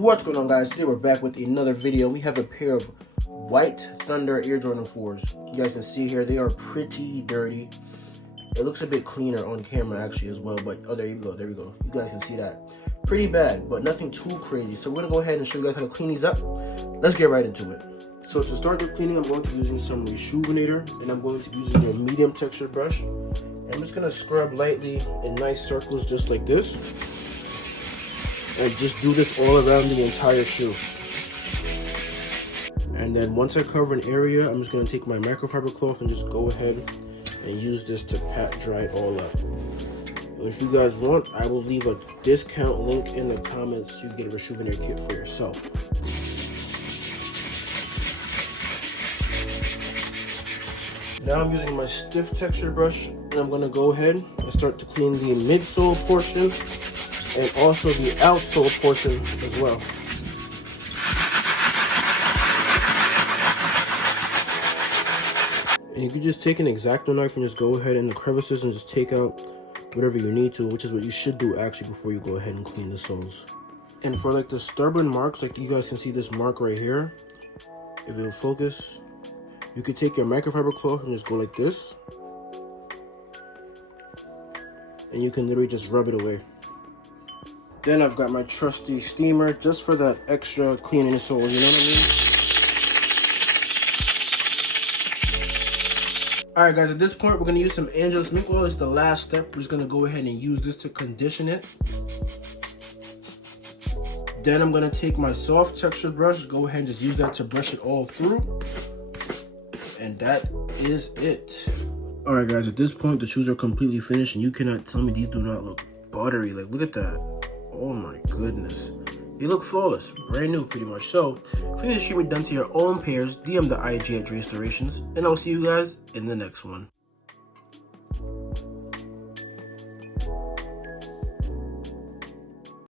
What's going on, guys? Today we're back with another video. We have a pair of white Thunder Air Jordan 4s. You guys can see here they are pretty dirty. It looks a bit cleaner on camera actually as well, but oh, there we go. You guys can see that. Pretty bad, but nothing too crazy. So we're gonna go ahead and show you guys how to clean these up. Let's get right into it. So to start the cleaning, I'm going to be using some Rejuvenator, and I'm going to be using a medium texture brush. And I'm just gonna scrub lightly in nice circles just like this. And just do this all around the entire shoe. And then once I cover an area, I'm just going to take my microfiber cloth and just go ahead and use this to pat dry it all up. And if you guys want, I will leave a discount link in the comments so you can get a Rejuvenator kit for yourself. Now I'm using my stiff texture brush, and I'm going to go ahead and start to clean the midsole portion and also the outsole portion as well. And you can just take an X-Acto knife and just go ahead in the crevices and just take out whatever you need to, which is what you should do actually before you go ahead and clean the soles. And for like the stubborn marks, like you guys can see this mark right here, if it'll focus, you could take your microfiber cloth and just go like this, and you can literally just rub it away. Then I've got my trusty steamer just for that extra cleaning the soles, you know what I mean? Alright guys, at this point we're going to use some Angel's Mink Oil. It's the last step. We're just going to go ahead and use this to condition it. Then I'm going to take my soft texture brush, go ahead and just use that to brush it all through. And that is it. Alright guys, at this point the shoes are completely finished, and you cannot tell me these do not look buttery. Like, look at that. Oh my goodness. They look flawless, brand new pretty much. So, if you need to treatment done to your own pairs, DM the IG at Restorations, and I'll see you guys in the next one.